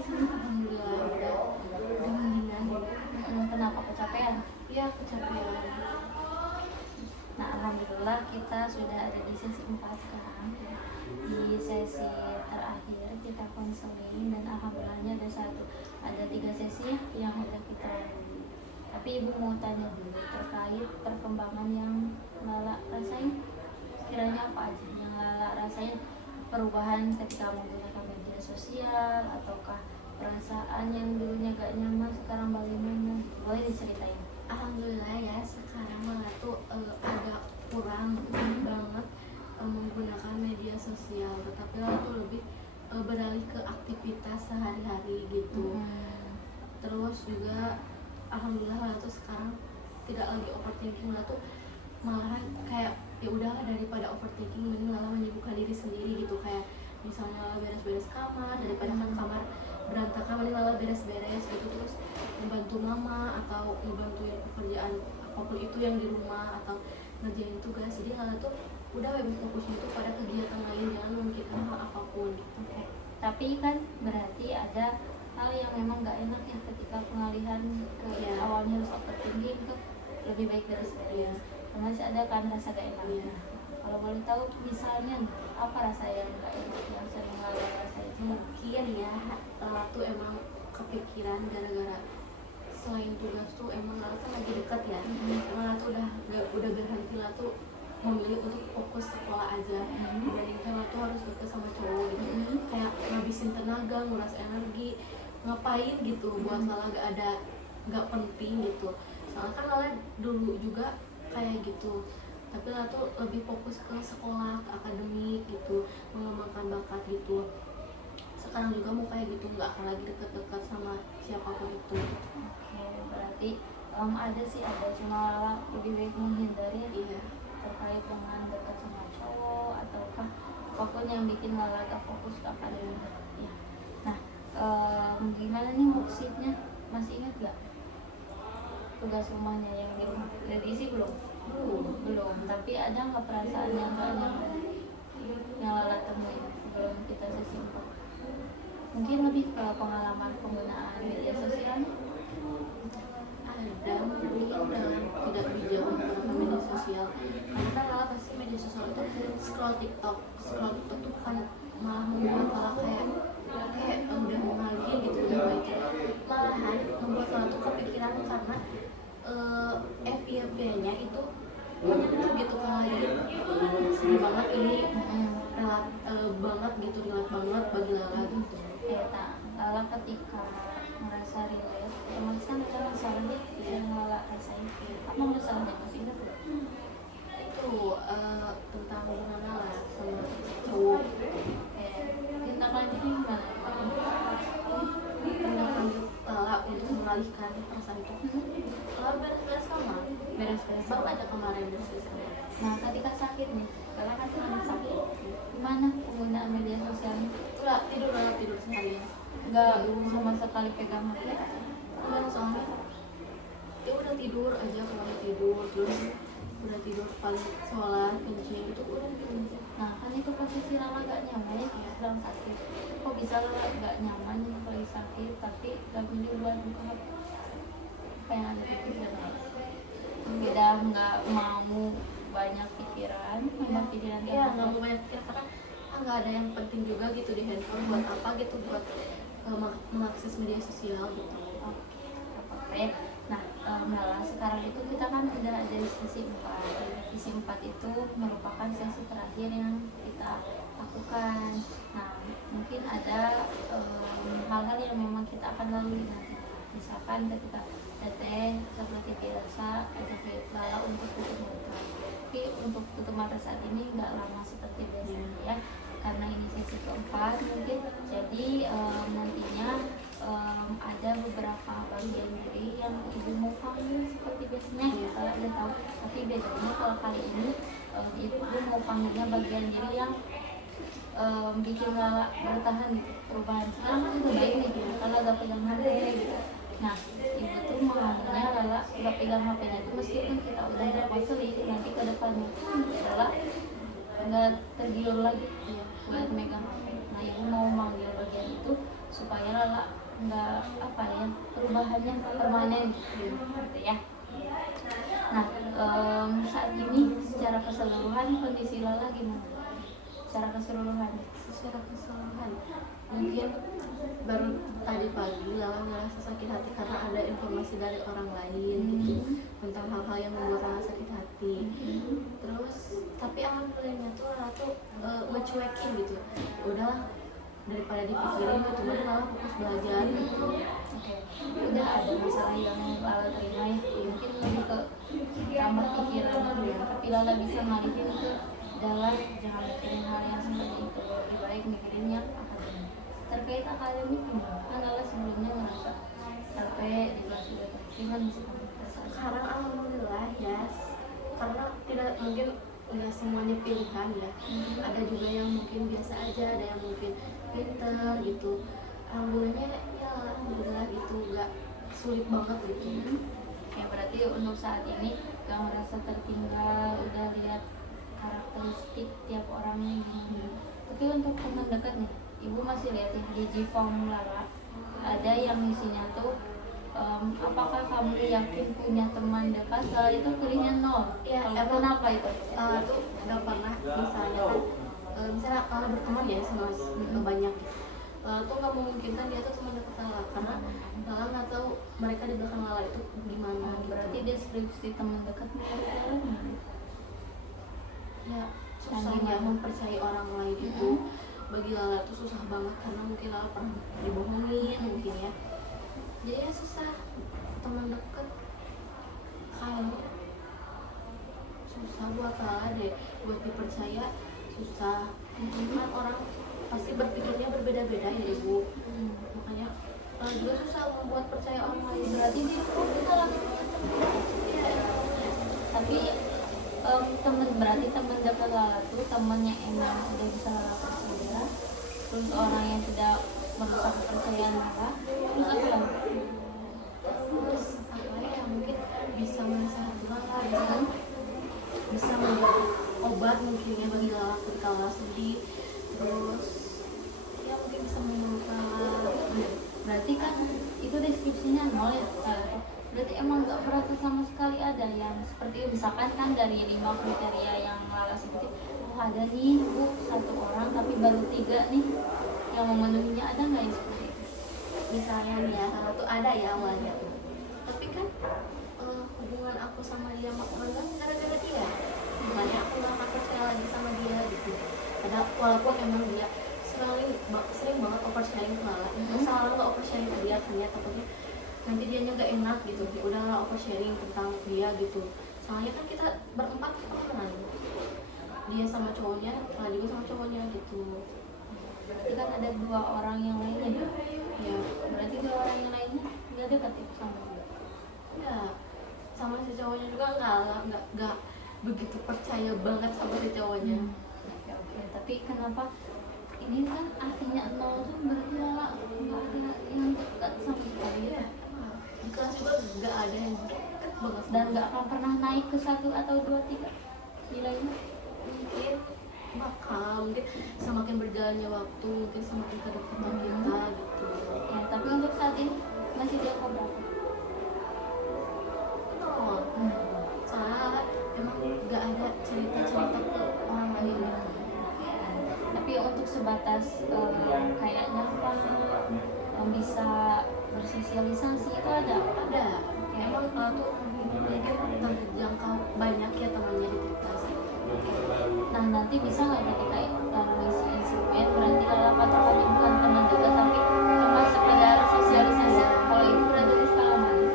Alhamdulillah udah mendingan. Kenapa kecapean? Ya kecapean. Nah, alhamdulillah kita sudah ada di sesi 4 sekarang. Di sesi terakhir kita konseling dan alhamdulillahnya ada 3 sesi yang udah kita lalui. Tapi ibu mau tanya dulu terkait perkembangan yang Lala rasain, kiranya apa aja yang Lala rasain, perubahan ketika menggunakan media sosial ataukah perasaan yang dulunya gak nyaman sekarang bagaimana? Boleh diceritain? Alhamdulillah ya sekarang malah tuh agak kurang banget menggunakan media sosial, tetapi malah tuh lebih beralih ke aktivitas sehari-hari gitu. Terus juga alhamdulillah malah tuh sekarang tidak lagi overthinking, malah tuh malahan kayak ya udahlah daripada overthinking mending malah menyibukkan diri sendiri gitu, kayak misalnya beres-beres kamar daripada kan kamar berantakan mending malah beres-beres gitu, terus membantu mama atau ngebantuin pekerjaan apapun itu yang di rumah atau ngerjain tugas, jadi malah tuh udah lebih fokusnya itu pada kegiatan lain, jangan memikirkan hal apapun gitu. Oke. Tapi kan berarti ada hal yang memang gak enak ya ketika pengalihan ke awalnya harus overthinking ke lebih baik dari sebelumnya. Masih ada kan rasa gak enak. Kalau boleh tahu misalnya apa rasa yang gak enak yang sering Lala rasain? Mungkin ya Lala tuh emang kepikiran gara-gara selain tugas tuh emang Lala tuh lagi dekat ya, Lala tuh udah berhenti, Lala tuh memilih untuk fokus sekolah aja dibandingkan Lala tuh harus deket sama cowok gitu. Kayak ngabisin tenaga, nguras energi, ngapain gitu buat Lala gak penting gitu. Soalnya kan Lala dulu juga kayak gitu, tapi Lala tuh lebih fokus ke sekolah, ke akademik gitu, mengembangkan bakat gitu. Sekarang juga mau kayak gitu, nggak akan lagi deket-deket sama siapapun itu. Oke, berarti ada cuma Lala lebih baik menghindari Iya. terkait dengan dekat sama cowok ataukah apapun yang bikin Lala gak fokus ke akademik ya. Nah, gimana nih maksudnya, masih ingat gak tugas rumahnya yang di rumah? Udah diisi belum? Belum. Tapi ada nggak perasaan yang gak nyaman yang Lala temuin sebelum kita sesi 4? Mungkin lebih ke pengalaman penggunaan media sosialnya. Ada mungkin dengan tidak bijak menggunakan media sosial, karena kan Lala pasti media sosial itu scroll TikTok tuh kan malah membuat Lala kayak udah mengalih gitu, udah baik, malahan membuat Lala tuh kepikiran karena FYP-nya itu menyentuh gitu, kayak sedih banget ini, banget gitu, relate banget bagi Lala gitu. Ya, Lala ketika merasa relate, emang kan ada masalahnya yang Lala rasain. Apa masalahnya, masih ingat gak? Itu tentang hubungan Lala sama cowok. Tindak lanjutnya gimana? Tindak lanjut Lala untuk mengalihkan perasaan itu, Lala beres-beres kamar, baru aja kemarin beres-beres kamar. Nah, ketika sakit nih, Lala kan pernah sakit, gimana penggunaan media sosialnya? Lala tidur seharian, Nggak sama sekali pegang HP? enggak, soalnya ya udah tidur aja, kalau tidur terus udah tidur paling sholat kencing itu udah tidur. Nah, kan itu posisi Lala gak nyaman ya, sedang sakit. Kok bisa Lala gak nyaman nih lagi sakit, tapi gak milih buat buka HP? Apa yang ada di pikiran Lala? Udah nggak mau banyak pikiran, nambah pikiran Ya nggak mau banyak pikir karena nggak ada yang penting juga gitu di handphone, buat apa gitu, buat mengakses media sosial gitu. Apa-apa ya. Nah, Lala sekarang itu kita kan udah ada di sesi 4. Sesi 4 itu merupakan sesi terakhir yang kita lakukan. Nah, mungkin ada hal-hal yang memang kita akan lalui nanti. Misalkan ketika teteh seperti biasa ajak Lala untuk tutup mata. Tapi untuk tutup mata saat ini nggak lama seperti biasanya ya, karena ini sesi keempat mungkin. Jadi nantinya ada beberapa bagian diri yang ibu mau panggil seperti biasanya, kalau udah tahu. Tapi bedanya kalau kali ini ibu mau panggilnya bagian diri yang bikin Lala bertahan gitu, perubahan. Sekarang kan udah baik nih, Lala gak pegang HP gitu. Nah, ibu tuh maunya Lala gak pegang HP-nya itu meskipun kita udah berkonseling, nanti ke depannya Lala gak tergiur lagi buat megang HP. Nah, ibu mau manggil bagian itu supaya Lala pokoknya permanen gitu ya. Nah, saat ini secara keseluruhan kondisi Lala gimana? Secara keseluruhan. Secara keseluruhan mungkin baru tadi pagi Lala ngerasa sakit hati karena ada informasi dari orang lain gitu tentang hal-hal yang membuat Lala sakit hati. Terus tapi alhamdulillahnya tuh Lala tuh ngecuekin gitu, udahlah daripada dipikirin gitu, mending Lala fokus belajar gitu. Oke, udah ada masalah yang Lala terima ya, mungkin lebih ke tambah pikiran dulu ya, tapi Lala bisa ngalihin ke dalam jangan mikirin hal yang seperti itu, lebih baik mikirin yang akademik. Terkait akademik, kan Lala sebelumnya ngerasa capek di kelas udah gimana sih kamu? Sekarang alhamdulillah ya, karena tidak mungkin nggak semuanya pilihan ya, ada juga yang mungkin biasa aja, ada yang mungkin pinter gitu. Alhamdulillahnya ya, alhamdulillah gitu, nggak sulit banget gitu. Ya berarti untuk saat ini gak merasa tertinggal, udah lihat karakteristik tiap orangnya gimana. Tapi untuk teman dekat nih, ibu masih lihat ya di G-Form Lala ada yang isinya tuh apakah kamu yakin punya teman dekat? Kalau itu pilihnya 0. Ya, Kalau kenapa itu? Tuh nggak pernah misalnya kan, misalnya kalau berteman ya sama banyak tuh nggak memungkinkan dia tuh teman dekat Lala, karena Lala nggak tahu mereka di belakang Lala itu gimana gitu. Berarti deskripsi teman dekat Ya susah ya mempercayai orang lain itu. Bagi Lala tuh susah banget karena mungkin Lala pernah dibohongin mungkin ya, jadi ya susah. Teman dekat kayaknya susah buat Lala deh, buat dipercaya susah. Kan orang pasti berpikirnya berbeda-beda ya ibu, makanya juga susah membuat percaya orang lain. berarti di kita langsung tapi berarti teman dekat Lala tuh teman yang emang udah bisa Lala percaya, terus orang yang tidak merusak kepercayaan Lala, terus apa lagi? Terus apa ya, mungkin bisa menasehati Lala, bisa menjadi obat mungkin ya bagi Lala ketika Lala sedih. Terus ya mungkin bisa memeluk Lala. Berarti kan itu deskripsinya 0 ya. Berarti emang gak merasa sama sekali ada yang seperti itu. Misalkan kan dari 5 kriteria yang Lala sebutin, oh ada nih bu 1 orang tapi baru 3 nih yang memenuhinya, ada nggak yang seperti itu? Misalnya nih ya, Lala tuh ada ya awalnya, tapi kan hubungan aku sama dia makan gara-gara dia, makanya aku gak akan percaya lagi sama dia gitu. Walaupun emang dia sering banget oversharing ke Lala, masa Lala gak oversharing ke dia, ternyata takutnya nanti dianya gak enak gitu. Ya udahlah oversharing tentang dia gitu, soalnya kan kita berempat temenan, dia sama cowoknya, Lala juga sama cowoknya gitu. Berarti kan ada 2 orang yang lainnya Ya berarti 2 orang yang lainnya nggak dekat itu sama dia. ya, sama si cowoknya juga nggak begitu percaya banget sama si cowoknya. Oke. Tapi kenapa ini kan artinya 0 tuh berarti Lala nggak ada yang dekat sama sekali ya? Di kelas juga nggak ada yang deket banget Dan nggak akan pernah naik ke 1 atau 2, 3 nilainya? mungkin mungkin semakin berjalannya waktu mungkin semakin kedekatan kita gitu. Ya, tapi untuk saat ini masih di angka berapa? Oh, soalnya emang nggak ada cerita-cerita ke orang lain gitu. Tapi untuk sebatas kayaknya apa bisa bersosialisasi itu ada. Ya, emang tuh mungkin terjangkau banyak ya temannya di kelas. Nah nanti bisa nggak ketika ngisi instrumen berarti Lala patokannya bukan teman dekat tapi cuma sekedar sosialisasi. Kalau itu berada di skala mana?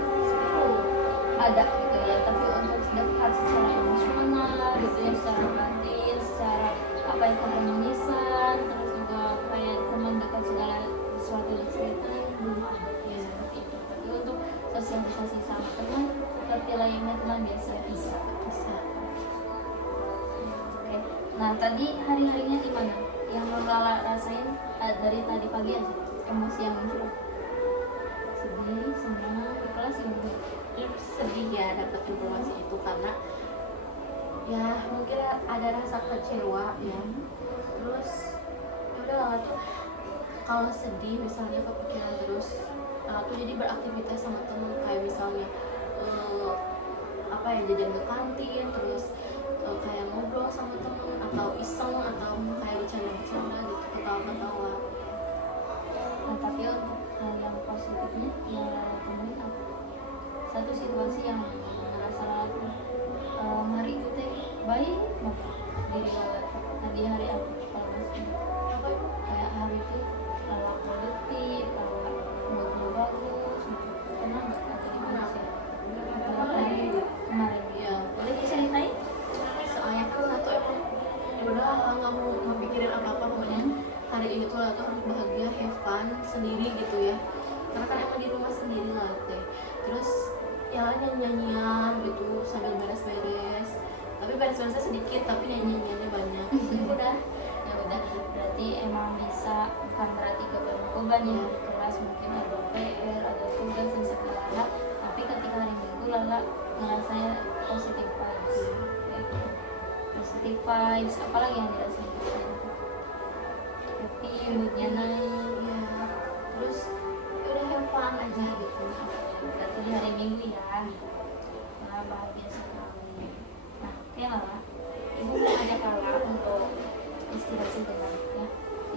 Ada gitu ya, tapi untuk dekat secara emosional gitu ya, secara batin, secara apa yang keharmonisan, terus juga kayak teman dekat segala sesuatu diceritain belum ada ya seperti itu. Tapi untuk sosialisasi sama teman seperti layaknya teman biasa bisa. Nah tadi hari-harinya gimana? Yang Lala rasain dari tadi pagi aja, emosi yang muncul? Sedih, senang, ikhlas gitu. Sedih ya dapat informasi itu, karena ya mungkin ada rasa kecewa ya. Terus ya udah Lala tuh kalau sedih misalnya kepikiran terus, aku jadi beraktivitas sama temen kayak misalnya apa ya, jajan ke kantin, terus kayak ngobrol sama temen atau iseng atau kayak bercanda-bercanda gitu, ketawa-ketawa. Nah, tapi untuk hal yang positifnya ya temuin apa? Satu situasi yang ngerasa hari itu teh baik banget diri Lala. Nah, di hari aku kalau masih Apa itu? kayak hari itu Lala produktif, Lala moodnya bagus, gitu. Pernah nggak ada di Indonesia? Kemarin Iya. boleh diceritain? Soalnya kan satu emang ya udah nggak mau ngepikirin apa-apa, pokoknya hari ini tuh lah tuh harus bahagia, have fun sendiri gitu ya, karena kan emang di rumah sendiri lah teh. Terus ya lah nyanyi-nyanyian gitu sambil beres-beres, tapi beres-beresnya sedikit tapi nyanyi-nyanyiannya banyak. Udah. Ya udah, berarti emang bisa, bukan berarti beban ya di kelas, mungkin ada PR, ada tugas yang segala, tapi ketika hari Minggu Lala ngerasanya positive vibes, gitu. Positive vibes, apalagi yang dirasain, happy, moodnya naik. Ya terus ya udah have fun aja gitu. Berarti di hari Minggu ya, Lala bahagia sekali. Nah, oke Lala, ibu mau ajak Lala untuk istirahat sejenak ya,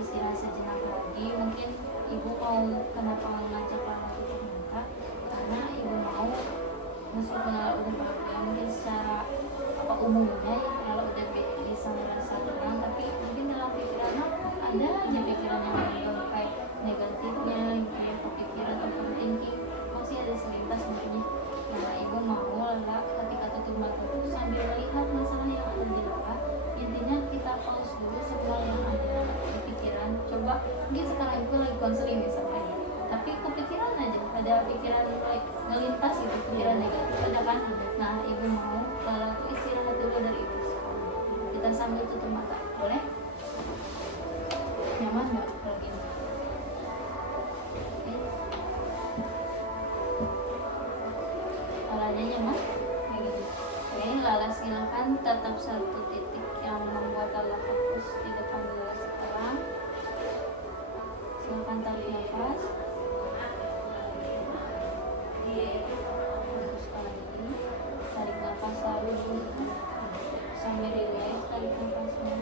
istirahat sejenak lagi. Mungkin ibu mau, kenapa ngajak Lala tutup mata, karena ibu mau meskipun Lala udah bahagia mungkin secara apa umumnya ya, Lala udah bisa merasa tenang, tapi mungkin dalam pikiran ada aja pikiran yang mengganggu kayak negatifnya gitu ya, kepikiran overthinking masih ada selintas mungkinnya. Nah, ibu mau Lala ketika tutup mata tuh sambil melihat masalah yang ada di Lala, intinya kita pause dulu semua yang ada di pikiran. Coba mungkin sekarang ibu lagi konseling misalnya, tapi kepikiran aja, ada pikiran like ngelintas gitu, pikiran negatif ada kan. Nah, ibu mau Lala tuh istirahat dulu dari itu sekarang. Kita sambil tutup mata, boleh? Nyaman nggak kalau gini? Oke. Lalanya nyaman? Kayak gitu. Oke, Lala silakan tetap satu titik yang membuat Lala fokus di depan Lala sekarang. Silakan tarik nafas. Fokus lagi. Tarik nafas lalu dulu. Sambil relax, tarik nafasnya.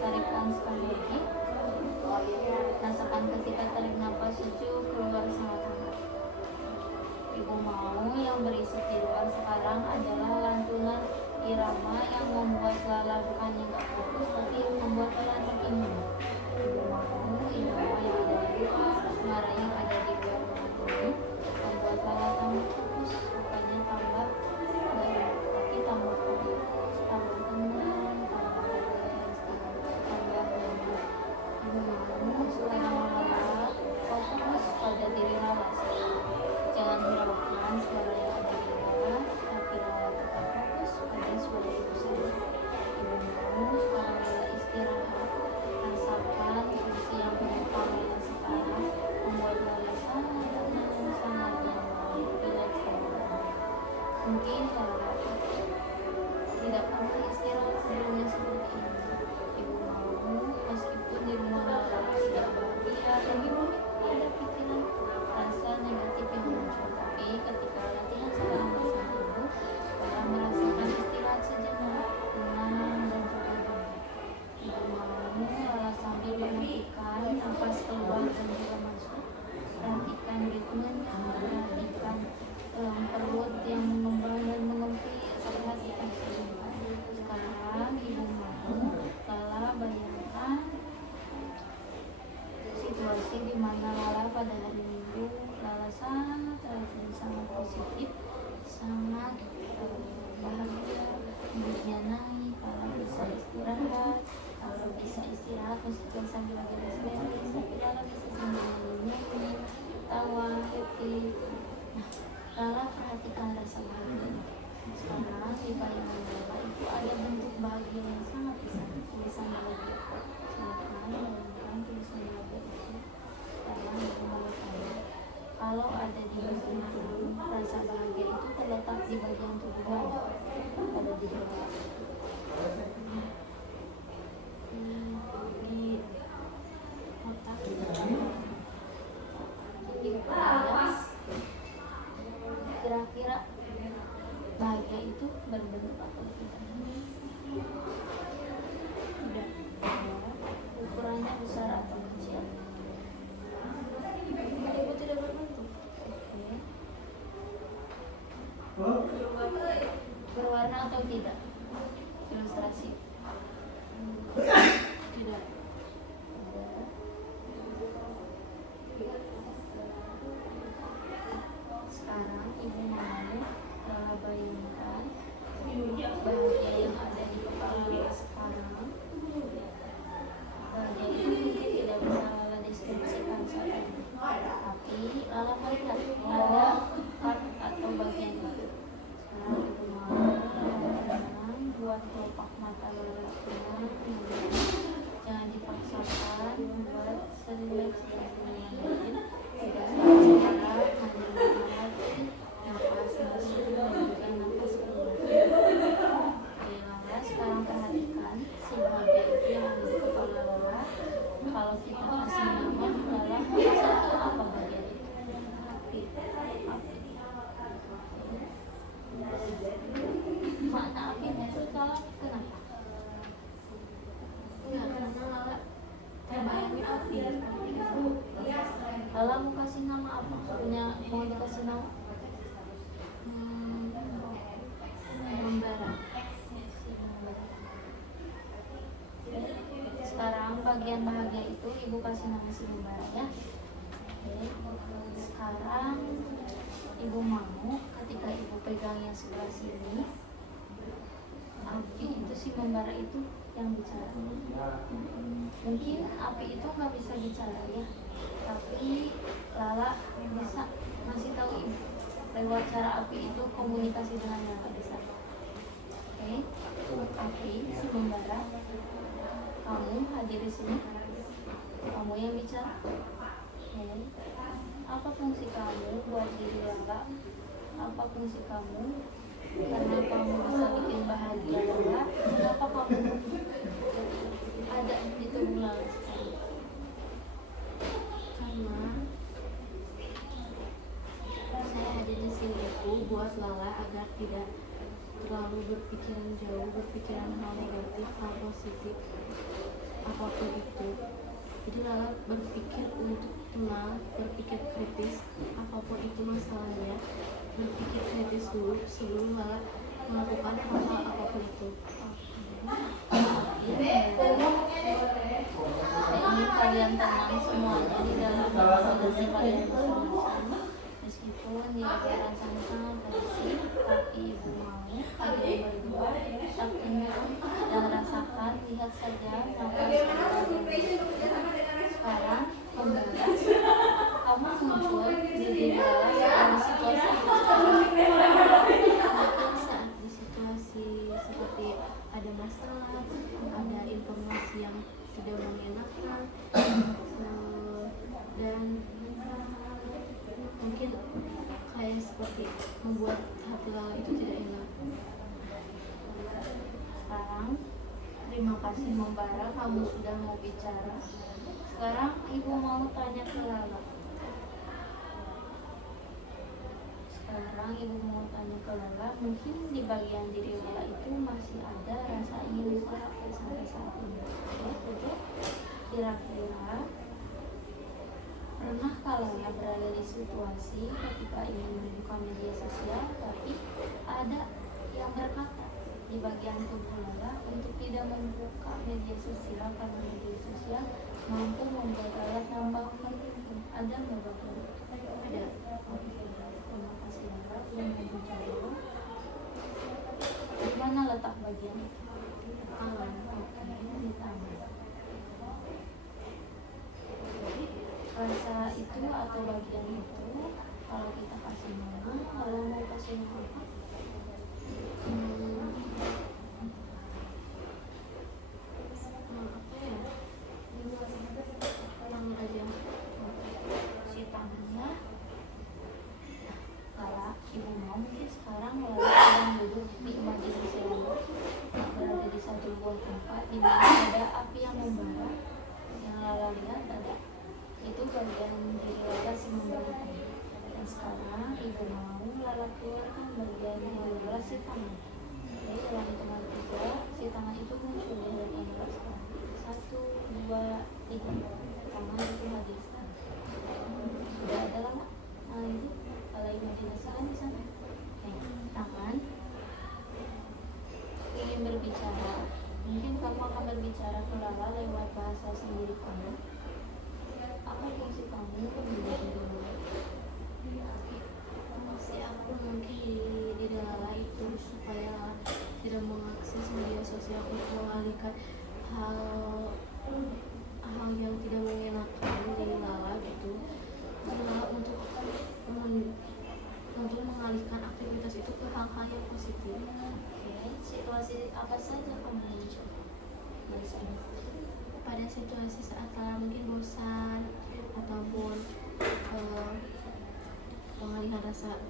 Tarikkan sekali lagi. Rasakan ketika tarik nafas itu keluar sangat hangat. Ibu mau yang berisik di luar sekarang adalah lantunan irama yang membuat Lala bukannya nggak fokus, tapi membuat Lala makin nyaman. Ibu mau irama yang ada di luar, suara yang ada di luar ini membuat Lala tambah fokus, bukannya tambah gak, tapi tambah fokus, tambah tenang, tambah relax, tambah nyaman. Ibu mau sekarang Lala fokus pada diri Lala sendiri. Jangan hiraukan suara yang ada di Lala, tapi Lala tetap fokus pada suara itu saja. Ibu mau sekarang Lala istirahat, rasakan fungsi yang menimpa Lala sekarang, membuat Lala sangat tenang, sangat nyaman, relax dan tenang. Mungkin Lala tidak pernah istirahat sebelumnya seperti ini. Ibu mau meskipun di rumah Lala tidak bahagia, tapi mungkin ada pikiran rasa negatif yang muncul, tapi ketika latihan sekarang bersama ibu, Lala merasakan istirahat sejenak, tenang dan juga damai. Ibu mau Lala sambil mematikan nafas keluar dan juga masuk, perhatikan ritmenya, perhatikan perut yang mengembang dan mengempit, perhatikan sejenak. Sekarang ibu mau Lala bayangkan situasi di mana Lala pada hari Minggu, Lala sangat sangat positif, sangat bahagia, moodnya naik, Lala bisa istirahat, Lala bisa istirahat meskipun sambil lagi beres-beres, tapi Lala bisa sambil nyanyi, tawa, happy. Nah, Lala perhatikan rasa bahagia. Sekarang di bayangan Lala itu ada bentuk bahagia yang sangat besar, tulisan bahagia. Silakan bayangkan tulisan bahagia itu. Sekarang ibu mau tanya, kalau ada di bagian tubuh, rasa bahagia itu terletak di bagian tubuh mana? Ada di bawah. bisa rileks dengan baik. Jika secara hanya mengamati nafas masuk dan juga nafas keluar. Oke Lala, sekarang perhatikan si bahagia itu yang ada di kepala Lala. Kalau kita kasih nama, Lala bisa tahu apa bagian itu? Api. Makna api maksud Lala kenapa? Enggak, karena Lala terbayangin api. Lala mau kasih nama apa? Mau dikasih nama? Membara. Sekarang bagian bahagia itu ibu kasih nama si membara ya. Oke. Sekarang ibu mau ketika ibu pegang yang sebelah sini, api itu si membara itu yang bicara. Mungkin api itu nggak bisa bicara ya, tapi Lala bisa ngasih tahu ibu lewat cara api itu komunikasi dengan yang nggak bisa. Oke, api si membara, kamu hadir di sini, kamu yang bicara. Oke, apa fungsi kamu buat diri Lala? Apa fungsi kamu? Karena kamu bisa bikin bahagia Lala, kenapa kamu ada di tubuh Lala? Karena saya ada di sini itu buat Lala agar tidak terlalu berpikiran jauh, berpikiran hal negatif, hal positif, apapun itu. Jadi Lala berpikir untuk tenang, berpikir kritis, apapun itu masalahnya, berpikir kritis dulu sebelum Lala melakukan hal-hal apapun itu. Ini kalian tenang semuanya di dalam imajinasi kalian masing-masing. Meskipun di pikiran sama-sama bersih, tapi ibu mau kalian berdua tak tenang dan rasakan, lihat saja nafas kalian. Sekarang membara, kamu muncul di diri Lala dalam situasi itu. Mungkin saat di situasi seperti ada masalah, ada informasi yang tidak mengenakan, dan mungkin kayak seperti membuat hati Lala itu tidak enak. Sekarang terima kasih membara, kamu sudah mau bicara. Sekarang ibu mau tanya ke Lala. Sekarang ibu mau tanya ke Lala, mungkin di bagian diri Lala itu masih ada rasa ingin usaha sampai saat ini. Ya, betul? Kira-kira pernahkah Lala berada di situasi ketika ingin membuka media sosial, tapi ada yang berkata di bagian tubuh Lala untuk tidak membuka media sosial karena media sosial mampu membuat Lala tambah overthinking? Ada nggak bagian itu? Ada. Oke, terima kasih Lala yang berbicara. Di mana letak bagian itu? Alam. Oke, di tangan. Rasa itu atau bagian itu kalau kita kasih nama, kalau mau kasih nama apa? Apa ya? Tenang aja. Si tangannya. Kalau ibu mau mungkin sekarang Lala sedang duduk di imajinasi Lala berada di satu buah tempat di mana ada api yang membara. Yang Lala lihat ada itu bagian diri Lala si membara. Dan sekarang ibu mau Lala keluarkan bagian diri Lala si tangan. Oke, dalam hitungan 3 si tangan itu muncul di hadapan Lala sekarang. 1, 2, 3. Tangan itu hadir sekarang. Sudah ada Lala. Nah ini kalau imajinasi kan di sana. Oke, tangan ingin berbicara. Mungkin kamu akan berbicara ke Lala lewat bahasa sendiri kamu. Apa fungsi kamu menjadi diri Lala? Fungsi aku mungkin di diri Lala itu supaya Lala tidak mengakses media sosial untuk mengalihkan hal yang tidak mengenakan dari Lala gitu. Lala untuk mengalihkan aktivitas itu ke hal-hal yang positif. Oke, situasi apa saja kamu muncul? Biasanya. pada situasi saat Lala mungkin bosan ataupun pengalihan rasa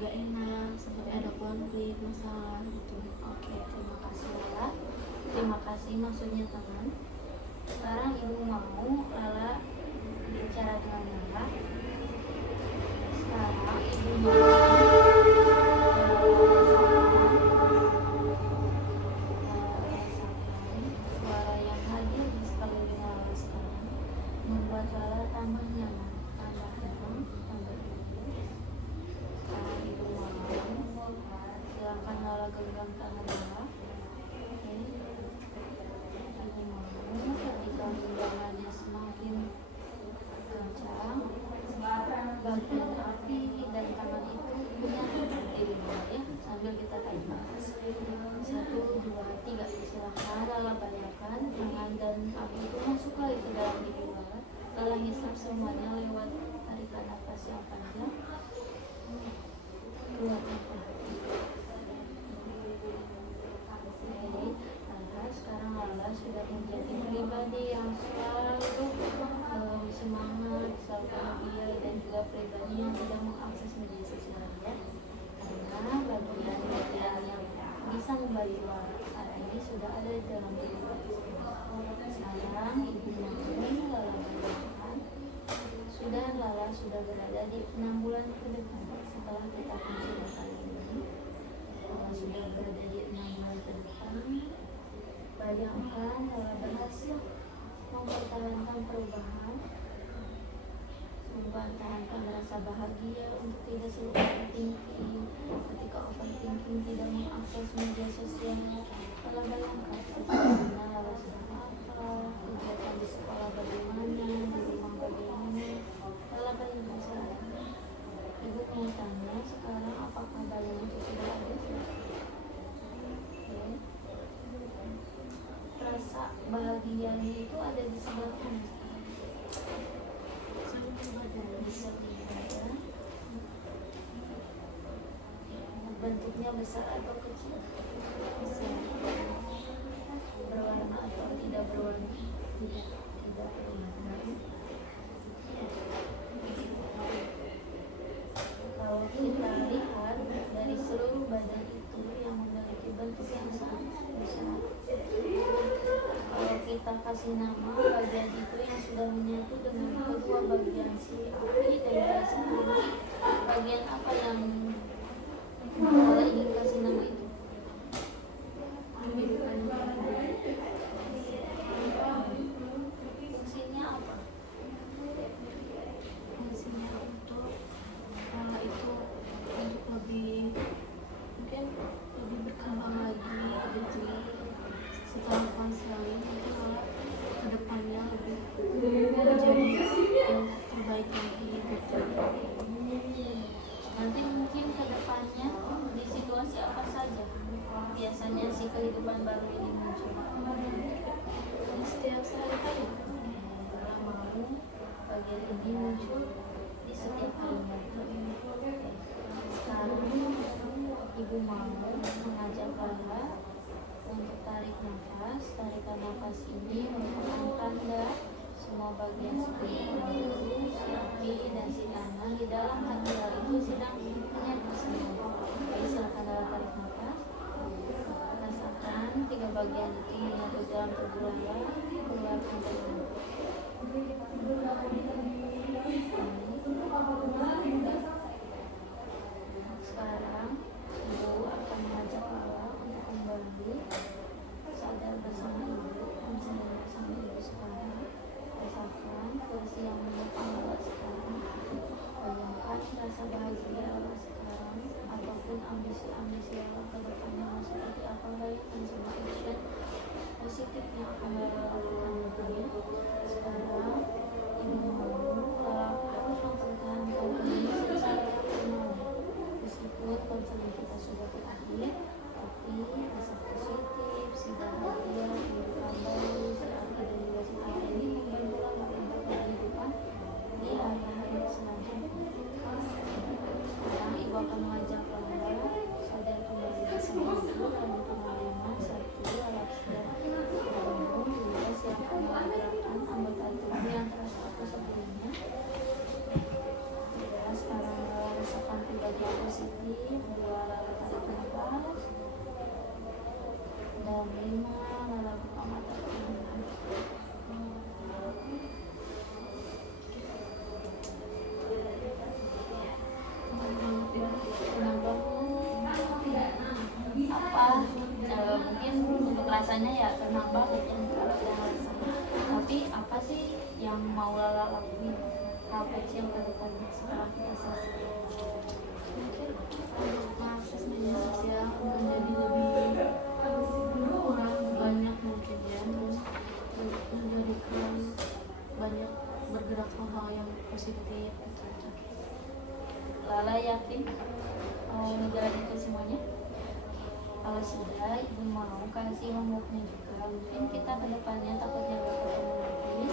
gak enak, seperti ada konflik masalah gitu. Oke, terima kasih Lala. Terima kasih maksudnya teman. Sekarang ibu mau Lala bicara dengan Lala. Sekarang ibu mau suara yang hadir di sekeliling Lala sekarang membuat Lala tambah nyaman, tambah tenang, tambah rileks. Sekarang ibu mau silakan Lala genggam tangan Lala. Oke. Ibu mau ketika genggamannya semakin kencang, bagian api dan tangan itu menyatu diri ya, sambil kita tarik 1, 2, 3. Silahkan Lala bayangkan tangan dan api itu masuk lagi ke dalam diri Lala. Lala hisap semuanya lewat tarikan nafas yang panjang, keluar nafas. Oke, Lala sekarang Lala sudah menjadi pribadi yang selalu semangat, selalu bahagia, dan juga pribadi yang tidak mengakses media sosial ya. Karena bagian-bagian yang bisa membantu Lala saat ini sudah ada di dalam diri Lala. Sekarang ibu mau Lala bayangkan Lala sudah berada di 6 bulan ke depan setelah kita konsul kali ini. Lala sudah berada di 6 bulan ke depan. Bayangkan Lala berhasil mempertahankan perubahan, mempertahankan rasa bahagia untuk tidak selalu overthinking. Ketika overthinking tidak mengakses media sosial, Lala bayangkan bagaimana Lala sedang apa, kegiatan di sekolah bagaimana, di rumah bagaimana. Lala bayangkan saja. Ibu mau tanya sekarang apakah bayangan itu sudah ada? Oke. Rasa bahagianya itu ada di sebelah mana? Di sebelah dada. Bentuknya besar atau kecil? Besar. Berwarna atau tidak berwarna? Tidak berwarna. Kalau kita lihat dari seluruh badan itu yang memiliki bentuk yang sama besar. Kalau kita kasih nama bagian itu yang sudah menyatu dengan kedua bagian si api dan si api, bagian apa yang Lala ingin kasih nama itu? Fungsinya apa? Fungsinya untuk itu untuk lebih mungkin lebih berkembang lagi gitu. Setelah konseling mungkin Lala kedepannya lebih menjadi yang terbaik lagi gitu. Nanti mungkin ke depannya di situasi apa saja biasanya si kehidupan baru ini muncul? Di setiap sehari-hari Lala mau bagian ini muncul di setiap harinya. Sekarang ibu mau mengajak Lala untuk tarik nafas. Tarikan nafas ini merupakan tanda semua bagian seperti itu, si api dan si tanah di dalam hati Lala itu sedang menyatu semua. Oke, silakan Lala tarik nafas. Rasakan 3 bagian itu menyatu dalam tubuh Lala. Keluarkan dari nafas. Sekarang ibu akan mengajak Lala untuk kembali sadar bersama ibu, sekarang. Rasakan kursi yang mendukung Lala sekarang. Bayangkan rasa bahagia Lala sekarang. Apapun ambisi Lala ke depannya mau seperti apa, bayangkan semua action positif yang akan Lala lakukan nantinya. Sekarang ibu mau kecil ke depannya setelah kita selesai. Mungkin untuk mengakses media sosial menjadi lebih kurang banyak mungkin ya, terus menjadikan banyak bergerak hal-hal yang positif gitu. Lala yakin mau menjalani itu semuanya? Kalau sudah, ibu mau kasih homeworknya juga. Mungkin kita ke depannya takutnya gak ketemu lagi,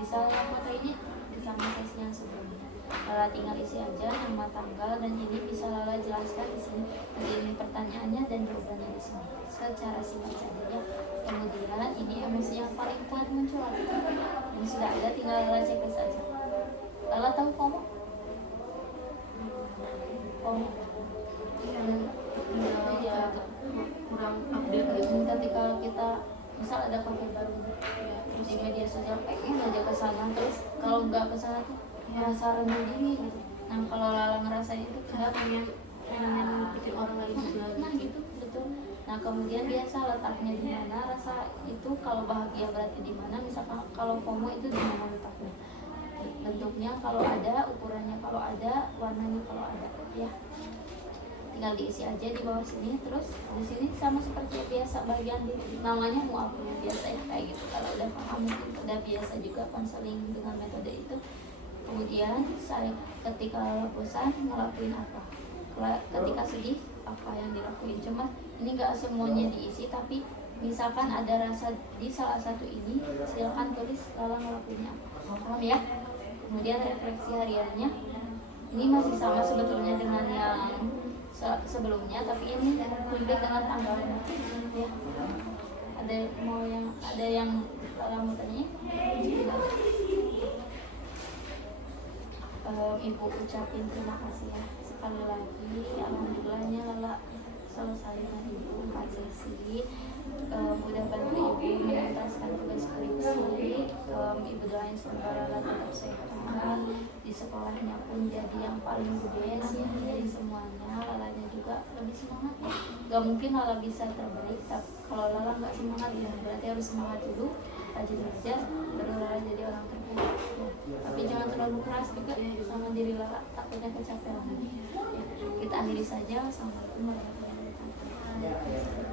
bisa Lala foto ini bersama sesi yang sebelumnya. Lala tinggal isi aja nama, tanggal, dan ini bisa Lala jelaskan di sini. Jadi ini pertanyaannya dan jawabannya di sini. Secara singkat saja ya. Kemudian ini emosi yang paling kuat muncul. Ini sudah ada, tinggal Lala cek saja. Lala tahu FOMO? FOMO. Ya, kurang update gitu. Ketika kita misal ada kafe baru ya, di media sosial pengen aja ke sana, terus kalau nggak ke sana tuh merasa rendah diri gitu. Nah kalau Lala ngerasain itu Kayak pengen mengikuti orang lain juga nah gitu betul. Nah kemudian biasa letaknya di mana rasa itu, kalau bahagia berarti di mana, misalkan kalau FOMO itu di mana letaknya, bentuknya kalau ada, ukurannya kalau ada, warnanya kalau ada ya. Tinggal diisi aja di bawah sini. Terus di sini sama seperti biasa bagian di namanya muapnya biasa ya, kayak gitu. Kalau udah paham mungkin udah biasa juga konseling dengan metode itu. Kemudian saya ketika bosan ngelakuin apa, ketika sedih apa yang dilakuin. Cuma ini nggak semuanya diisi, tapi misalkan ada rasa di salah satu ini, silakan tulis Lala ngelakuinnya apa, paham ya. Kemudian refleksi hariannya ini masih sama sebetulnya dengan yang sebelumnya, tapi ini lebih dengan tanggalnya ya. Ada yang Lala mau tanya? Ibu ucapin terima kasih ya sekali lagi. Alhamdulillahnya Lala selesai dengan ibu 4 sesi. Udah bantu ibu menuntaskan tugas skripsi. Ibu doain semoga Lala tetap sehat, di sekolahnya pun jadi yang paling best ya dari semuanya. Lalanya juga lebih semangat ya. Gak mungkin Lala bisa terbaik, tapi kalau Lala nggak semangat ya berarti harus semangat dulu, rajin kerja, baru Lala jadi orang terbaik ya. Tapi jangan terlalu keras juga sama diri Lala, takutnya kecapean ya. Kita akhiri saja. Assalamualaikum warahmatullahi wabarakatuh.